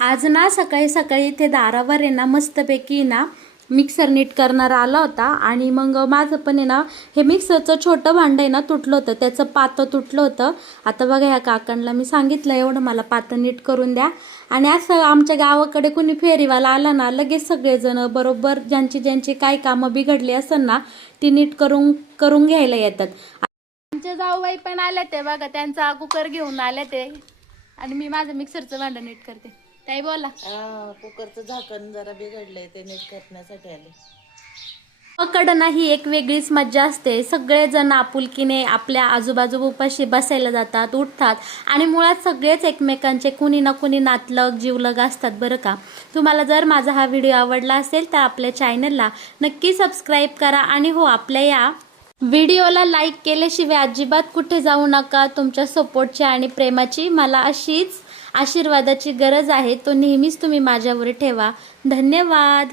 आज ना सकाळी सकाळी इथे दारावर आहे ना मस्तपैकी ना मिक्सर नीट करणारा आला होता आणि मग माझं पण आहे ना हे मिक्सरचं छोटं भांडं आहे ना तुटलं होतं, त्याचं पातं तुटलं होतं. आता बघा ह्या काकांना मी सांगितलं एवढं मला पातं नीट करून द्या. आणि असं आमच्या गावाकडे कुणी फेरीवाला आला ना लगेच सगळेजण बरोबर ज्यांची ज्यांची काय कामं बिघडली असेल ना ती नीट करून घ्यायला येतात. आमच्या जाऊबाई पण आले ते बघा, त्यांचा कुकर घेऊन आले ते आणि मी माझं मिक्सरचं भांडं नीट करते. काय बोला. कुकरचं झाकण जरा बिघडलंय, ते नीट करण्यासाठी आले. गावाकडं ही एक वेगळीच मज्जा असते. सगळेजण आपुलकीने आपल्या आजूबाजू उपाशी बसायला जातात, उठतात आणि मुळात सगळेच एकमेकांचे कुणी ना कुणी नातलग जीवलग असतात बरं का. तुम्हाला जर माझा हा व्हिडिओ आवडला असेल तर आपल्या चॅनलला नक्की सबस्क्राईब करा आणि हो, आपल्या या व्हिडिओला लाईक केल्याशिवाय अजिबात कुठे जाऊ नका. तुमच्या सपोर्टची आणि प्रेमाची मला अशीच आशीर्वादाची गरज आहे, तो नेहमीच तुम्ही माझ्यावर ठेवा. धन्यवाद.